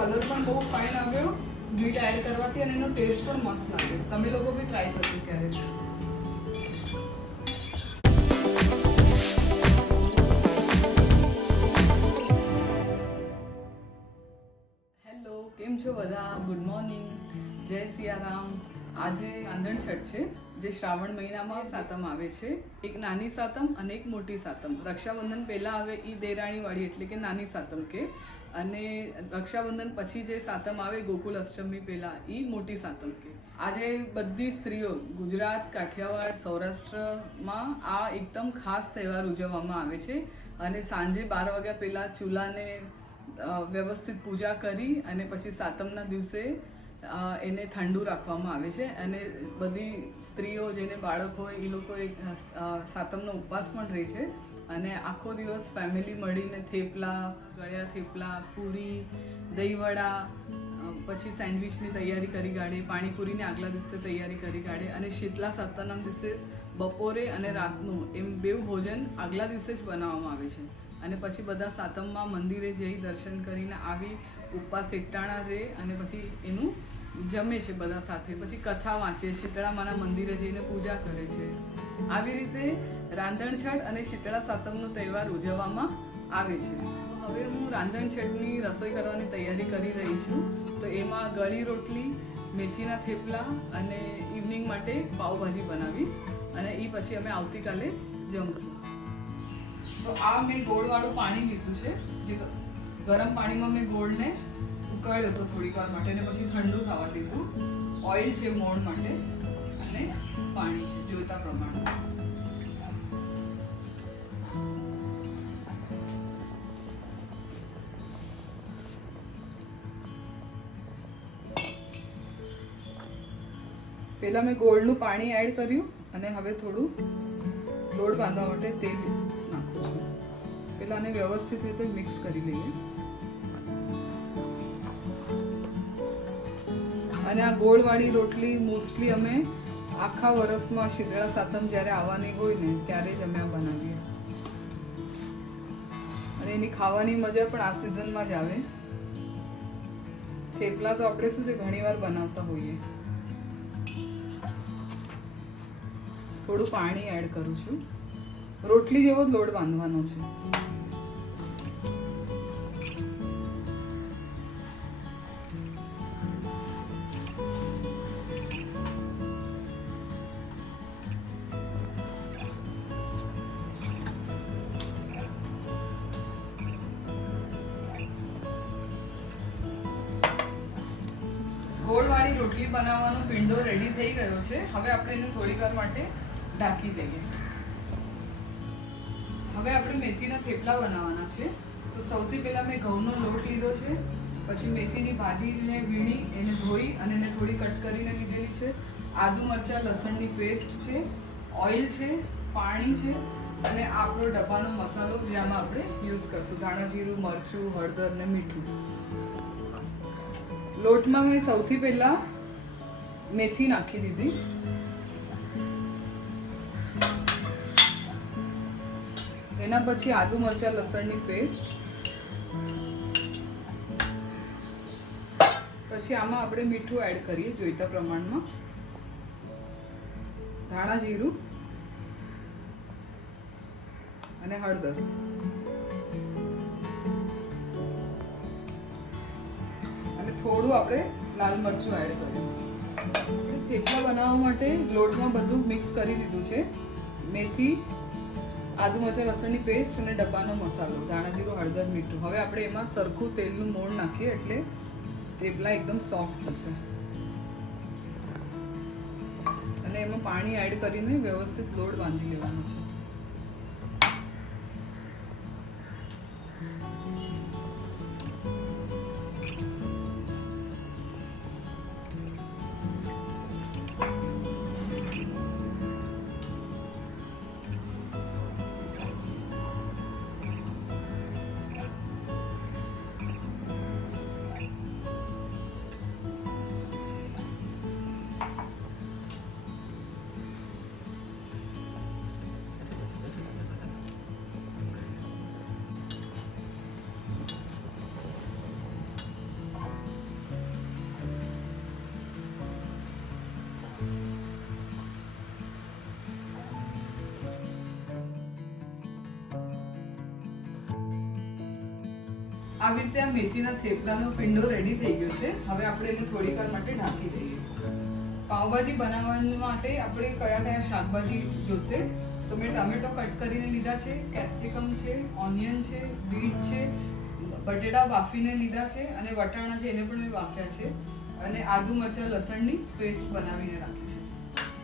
Colour પણ બહુ fine આવ્યો બીટ એડ કરવાથી અને એનો ટેસ્ટ પણ મસ્ત લાગ્યો. તમે લોકો બી ટ્રાય કરજો ક્યારેક. હેલો, કેમ છો બધા? ગુડ મોર્નિંગ, જય સિયારામ. આજે આંધણછઠ છે, જે શ્રાવણ મહિનામાં સાતમ આવે છે. એક નાની સાતમ અને એક મોટી સાતમ. રક્ષાબંધન પહેલાં આવે એ દેરાણીવાળી એટલે કે નાની સાતમ કે, અને રક્ષાબંધન પછી જે સાતમ આવે ગોકુલ અષ્ટમી પહેલાં એ મોટી સાતમ કે. આજે બધી સ્ત્રીઓ ગુજરાત, કાઠિયાવાડ, સૌરાષ્ટ્રમાં આ એકદમ ખાસ તહેવાર ઉજવવામાં આવે છે. અને સાંજે 12 વાગ્યા પહેલાં ચૂલાને વ્યવસ્થિત પૂજા કરી અને પછી સાતમના દિવસે એને ઠંડુ રાખવામાં આવે છે. અને બધી સ્ત્રીઓ જેને બાળક હોય એ લોકો એક સાતમનો ઉપવાસ પણ રહે છે. અને આખો દિવસ ફેમિલી મળીને થેપલા, ગળ્યા થેપલા, પૂરી, દહીંવડા, પછી સેન્ડવિચની તૈયારી કરી કાઢે, પાણીપુરીની આગલા દિવસે તૈયારી કરી કાઢે. અને શીતલા સાતમના દિવસે બપોરે અને રાતનું એમ બેઉ ભોજન આગલા દિવસે જ બનાવવામાં આવે છે. અને પછી બધા સાતમમાં મંદિરે જઈ દર્શન કરીને આવી ઉપવાસ એકટાણા રહે અને પછી એનું જમે છે બધા સાથે. પછી કથા વાંચે, શીતળામાના મંદિરે જઈને પૂજા કરે છે. આવી રીતે રાંધણછઠ અને શીતળા સાતમનો તહેવાર ઉજવવામાં આવે છે. હવે હું રાંધણછઠની રસોઈ કરવાની તૈયારી કરી રહી છું. તો એમાં ગળી રોટલી, મેથીના થેપલા અને ઇવનિંગ માટે પાવભાજી બનાવીશ. અને એ પછી અમે આવતીકાલે જમશું. તો આ મેં ગોળવાળું પાણી લીધું છે. જે ગરમ પાણીમાં મેં ગોળને ઉકાળ્યો હતો થોડીક વાર માટે અને પછી ઠંડુ થવા દીધું. ઓઇલ છે મોણ માટે અને પાણી છે જોઈતા પ્રમાણમાં. પહેલાં મેં ગોળનું પાણી એડ કર્યું અને હવે થોડું લોટ બાંધવા માટે તેલ નાખું છું. પહેલાં આને વ્યવસ્થિત રીતે મિક્સ કરી લઈએ. અને આ ગોળવાળી રોટલી મોસ્ટલી અમે આખા વર્ષમાં શીતળા સાતમ જ્યારે આવવાની હોય ને ત્યારે જ અમે આ બનાવીએ. અને એની ખાવાની મજા પણ આ સિઝનમાં જ આવે. થેપલા તો આપણે શું છે ઘણીવાર બનાવતા હોઈએ. થોડું પાણી એડ કરું છું. રોટલી જેવો જ લોટ બાંધવાનો છે. ગોળવાળી રોટલી બનાવવાનો પિંડો રેડી થઈ ગયો છે. હવે આપણે એને થોડીક વાર માટે ઢાંકી દઈએ. હવે આપણે મેથીના થેપલા બનાવવાના છે. તો સૌથી પહેલાં મેં ઘઉંનો લોટ લીધો છે. પછી મેથીની ભાજીને વીણી એને ધોઈ અને એને થોડી કટ કરીને લીધેલી છે. આદુ મરચાં લસણની પેસ્ટ છે, ઓઇલ છે, પાણી છે અને આપણો ડબ્બાનો મસાલો જે આમાં આપણે યુઝ કરશું. ધાણા જીરું, મરચું, હળદર ને મીઠું. લોટમાં મેં સૌથી પહેલાં મેથી નાખી દીધી. એના પછી આદુ મરચાં લસણની પેસ્ટ. પછી આમાં આપણે મીઠું એડ કરીએ જોઈતા પ્રમાણમાં. ધાણા જીરું અને હળદર. અને થોડું આપણે લાલ મરચું એડ કર્યું. થેપલા બનાવવા માટે લોટમાં બધું મિક્સ કરી દીધું છે. મેથી, આદુ મરચાં લસણની પેસ્ટ અને ડબ્બાનો મસાલો, ધાણા જીરું, હળદર, મીઠું. હવે આપણે એમાં સરખું તેલનું મોણ નાખીએ એટલે થેપલા એકદમ સોફ્ટ થશે. અને એમાં પાણી એડ કરીને વ્યવસ્થિત લોટ બાંધી લેવાનો છે. આવી રીતે આ મેથીના થેપલાનો પીંડો રેડી થઈ ગયો છે. હવે આપણે એને થોડીક વાર માટે ઢાંકી દઈએ. પાવભાજી બનાવવા માટે આપણે કયા કયા શાકભાજી જોશે? તો મેં ટમેટો કટ કરીને લીધા છે, કેપ્સિકમ છે, ઓનિયન છે, બીટ છે, બટેટા બાફીને લીધા છે અને વટાણા છે એને પણ મેં બાફ્યા છે અને આદુ મરચાં લસણની પેસ્ટ બનાવીને રાખી છે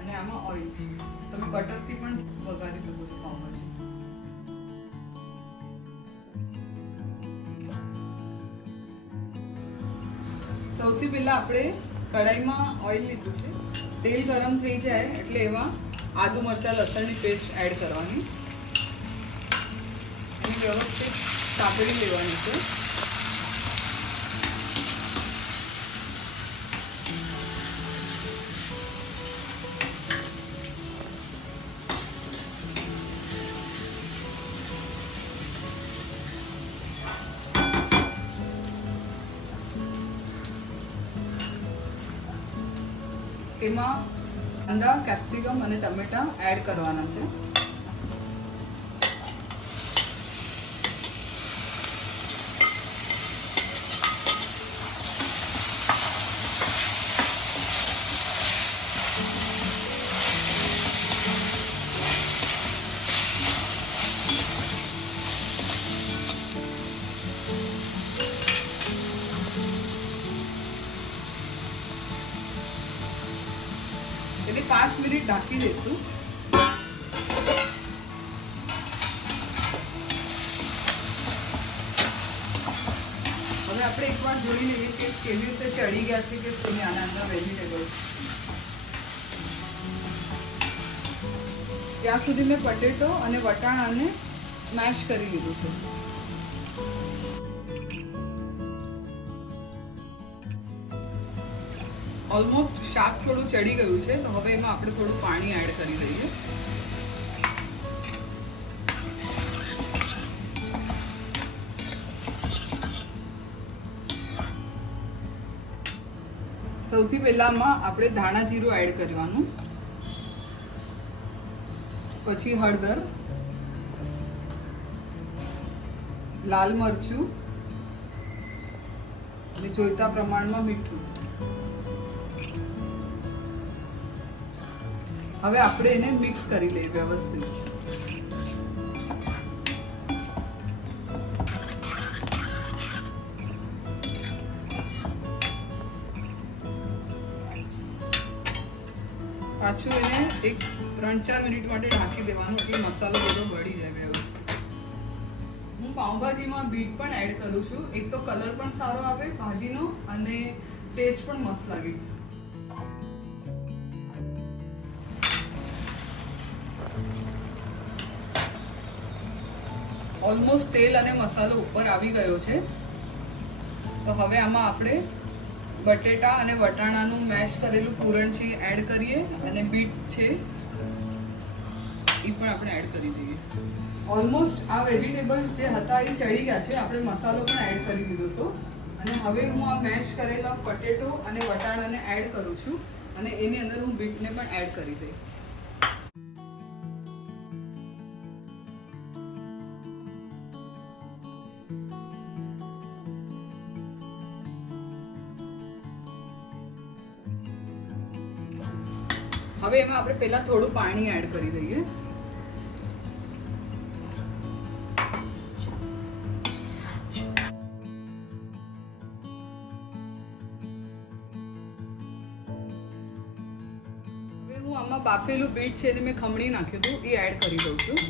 અને આમાં ઓઇલ છે. તમે બટરથી પણ વઘારી શકો છો પાવભાજી. સૌથી પહેલા આપણે કઢાઈમાં ઓઇલ લીધું છે. તેલ ગરમ થઈ જાય એટલે એમાં આદુ મરચાં લસણની પેસ્ટ એડ કરવાની અને વ્યવસ્થિત સાંકળી લેવાની છે. એમાં કાંદા, કેપ્સિકમ અને ટમેટા એડ કરવાના છે. એટલે 5 મિનિટ ઢાંકી દઈશું. હવે આપણે એકવાર જોઈ લઈએ કે કેવી રીતે ચડી ગયા છે કે આના અંદર વેજીટેબલ્સ. ત્યાં સુધી મેં પટેટો અને વટાણાને સ્મેશ કરી લીધું છે. ઓલમોસ્ટ શાક થોડું ચડી ગયું છે તો હવે એમાં આપણે થોડું પાણી એડ કરી દઈએ. સૌથી પહેલામાં આપણે ધાણા જીરું એડ કરવાનું, પછી હળદર, લાલ મરચું અને જોઈતા પ્રમાણમાં મીઠું. હવે આપણે એને મિક્સ કરી લઈએ વ્યવસ્થિત. પાછું એને એક 3-4 મિનિટ માટે ઢાંકી દેવાનું એટલે મસાલો બધો બળી જાય વ્યવસ્થિત. હું પાવભાજીમાં બીટ પણ એડ કરું છું. એક તો કલર પણ સારો આવે ભાજીનો અને ટેસ્ટ પણ મસ્ત લાગે. ઓલમોસ્ટ તેલ અને મસાલો ઉપર આવી ગયો છે તો હવે આમાં આપણે બટેટા અને વટાણાનું મેશ કરેલું પૂરણ છે એડ કરીએ અને બીટ છે એ પણ આપણે એડ કરી દઈએ. ઓલમોસ્ટ આ વેજીટેબલ્સ જે હતા એ ચડી ગયા છે. આપણે મસાલો પણ એડ કરી દીધો હતો અને હવે હું આ મેશ કરેલા પટેટો અને વટાણાને એડ કરું છું અને એની અંદર હું બીટને પણ એડ કરી દઈશ. હવે એમાં આપણે પહેલા થોડું પાણી એડ કરી દઈએ. હવે હું આમાં બાફેલું બીટ છે એને મેં ખમણી નાખ્યું હતું એ એડ કરી દઉં છું.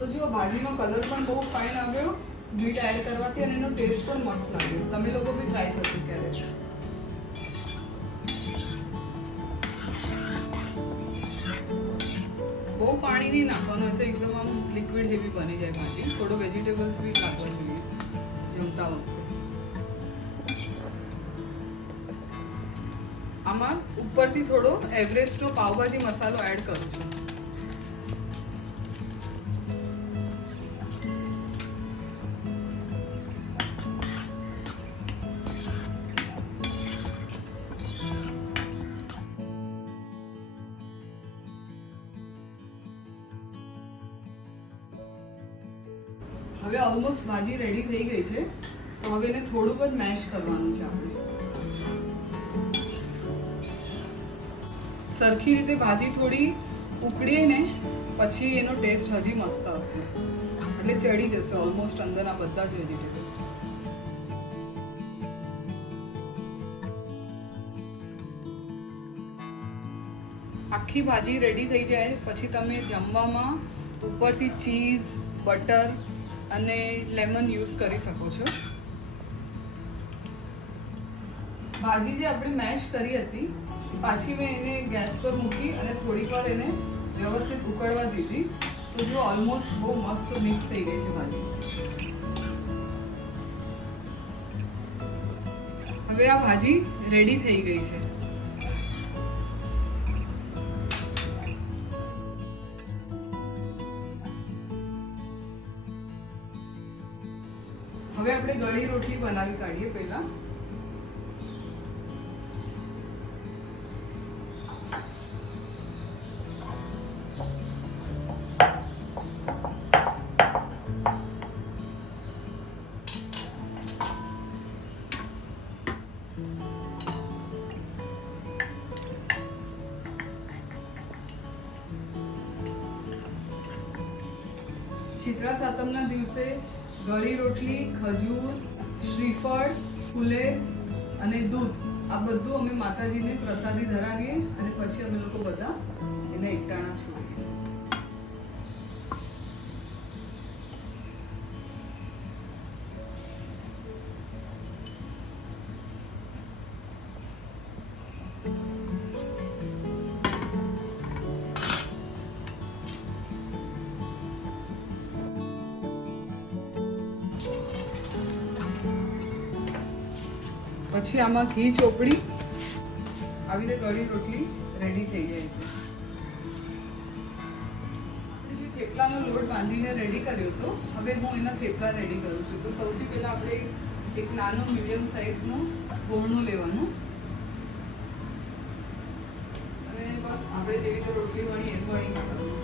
તો જો ભાજીનો કલર પણ બહુ ફાઇન આવ્યો બીટ એડ કરવાથી અને એનો ટેસ્ટ પણ મસ્ત લાગ્યો. તમે લોકો બી ટ્રાય કરજો ક્યારેક. બહુ પાણી નહીં નાખવાનું હોય તો એકદમ આમ લિક્વિડ જેવી બની જાય ભાજી. થોડો વેજીટેબલ્સ બી નાખવા જોઈએ જમતા વખતે. આમાં ઉપરથી થોડો એવરેસ્ટનો પાવભાજી મસાલો એડ કરું છું. હવે ઓલમોસ્ટ ભાજી રેડી થઈ ગઈ છે, તો હવે એને થોડુંક જ મેશ કરવાનું છે આપણે. સરખી રીતે ભાજી થોડી ઉકળીએ ને પછી એનો ટેસ્ટ હજી મસ્ત હશે, એટલે ચડી જશે ઓલમોસ્ટ અંદરના બધા જ વેજીટેબલ. આખી ભાજી રેડી થઈ જાય પછી તમે જમવામાં ઉપરથી ચીઝ, બટર અને લેમન યુઝ કરી શકો છો. ભાજી જે આપણે મેશ કરી હતી પાછી મેં એને ગેસ પર મૂકી અને થોડીક વાર એને વ્યવસ્થિત ઉકળવા દીધી, તો જો ઓલમોસ્ટ બહુ મસ્ત મિક્સ થઈ ગઈ છે ભાજી. હવે આ ભાજી રેડી થઈ ગઈ છે. હવે આપણે ગળી રોટલી બનાવી કાઢીએ. પહેલા શીતળા સાતમના દિવસે ગળી રોટલી, ખજૂર, શ્રીફળ, ફુલેર અને દૂધ આ બધું અમે માતાજીને પ્રસાદી ધરાવીએ અને પછી અમે લોકો બધા એને એકટાણા છોડીએ. પછી આમાં ઘી ચોપડી આવી રીતે ગળી રોટલી રેડી થઈ જાય છે. જે થેપલાનો લોટ બાંધીને રેડી કર્યો હતો, હવે હું એના થેપલા રેડી કરું છું. તો સૌથી પહેલા આપણે એક નાનો મીડિયમ સાઇઝનો ગોળનું લેવાનું અને બસ આપણે જેવી રીતે રોટલી વણી એમ વણી કરવાનું.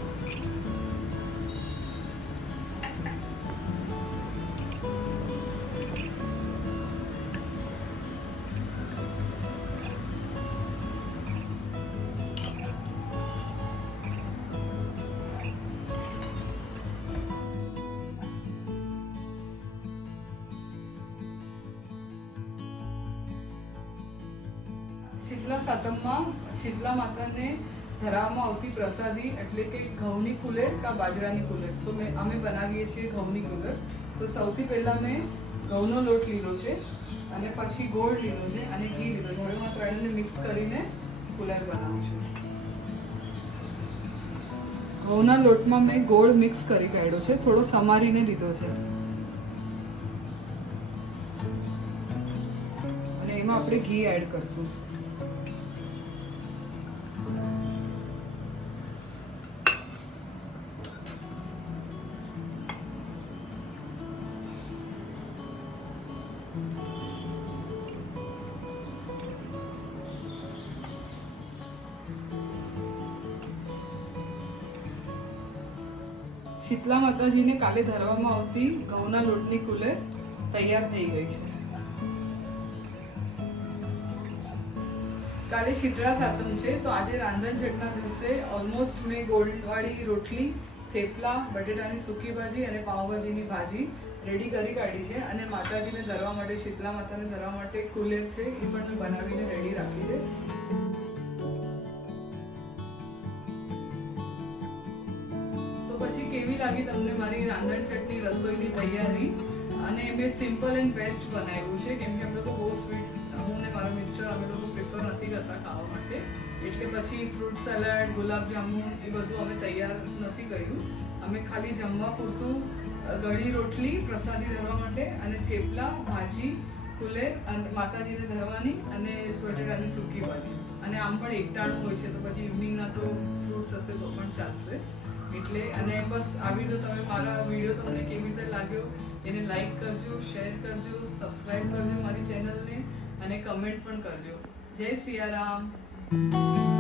શીતલા સાતમમાં શીતલા માતાને ધરાવવામાં આવતી પ્રસાદી એટલે કે ઘઉંની કુલેર કા બાજરાની કુલેર. તો અમે બનાવીએ છીએ ઘઉંની કુલેર. તો સૌથી પહેલાં મેં ઘઉંનો લોટ લીધો છે અને પછી ગોળ લીધો છે અને ઘી લીધો છે. હવે હું આ ત્રણને મિક્સ કરીને કુલેર બનાવું છું. ઘઉંના લોટમાં મેં ગોળ મિક્સ કરી કાઢ્યો છે, થોડો સમારીને લીધો છે અને એમાં આપણે ઘી એડ કરશું. શીતલા માતાજીને કાલે ધરવામાં આવતી ઘઉંના લોટની કુલેર તૈયાર થઈ ગઈ છે. કાલે શીતળા સાતમ છે, તો આજે રાંધણ છઠના દિવસે ઓલમોસ્ટ મેં ગોળવાળી રોટલી, થેપલા, બટેટાની સૂકી ભાજી અને પાવભાજીની ભાજી રેડી કરી કાઢી છે અને માતાજીને ધરવા માટે, શીતલા માતાને ધરવા માટે કુલેર છે એ પણ મેં બનાવીને રેડી રાખી છે. પછી કેવી લાગી તમને મારી રાંધણ છઠની રસોઈની તૈયારી? અને મેં સિમ્પલ એન્ડ બેસ્ટ બનાવ્યું છે, કેમ કે અમે લોકો બહુ સ્વીટ, હું ને મારો મિસ્ટર અમે લોકો પ્રિફર નથી કરતા ખાવા માટે, એટલે પછી ફ્રૂટ સલાડ, ગુલાબજાંબુ એ બધું અમે તૈયાર નથી કર્યું. અમે ખાલી જમવા પૂરતું ગળી રોટલી પ્રસાદી ધરવા માટે અને થેપલા, ભાજી, ફૂલે અને માતાજીને ધરવાની અને બટેટાની સૂકી ભાજી અને આમ પણ એકટાણું હોય છે તો પછી ઇવનિંગના તો ફ્રૂટ્સ હશે તો પણ ચાલશે એટલે અને બસ આવી તો તમે મારા વિડીયો તમને કેવી રીતે લાગ્યો એને લાઈક કરજો, શેર કરજો, સબસ્ક્રાઈબ કરજો મારી ચેનલને અને કમેન્ટ પણ કરજો. જય સિયારામ.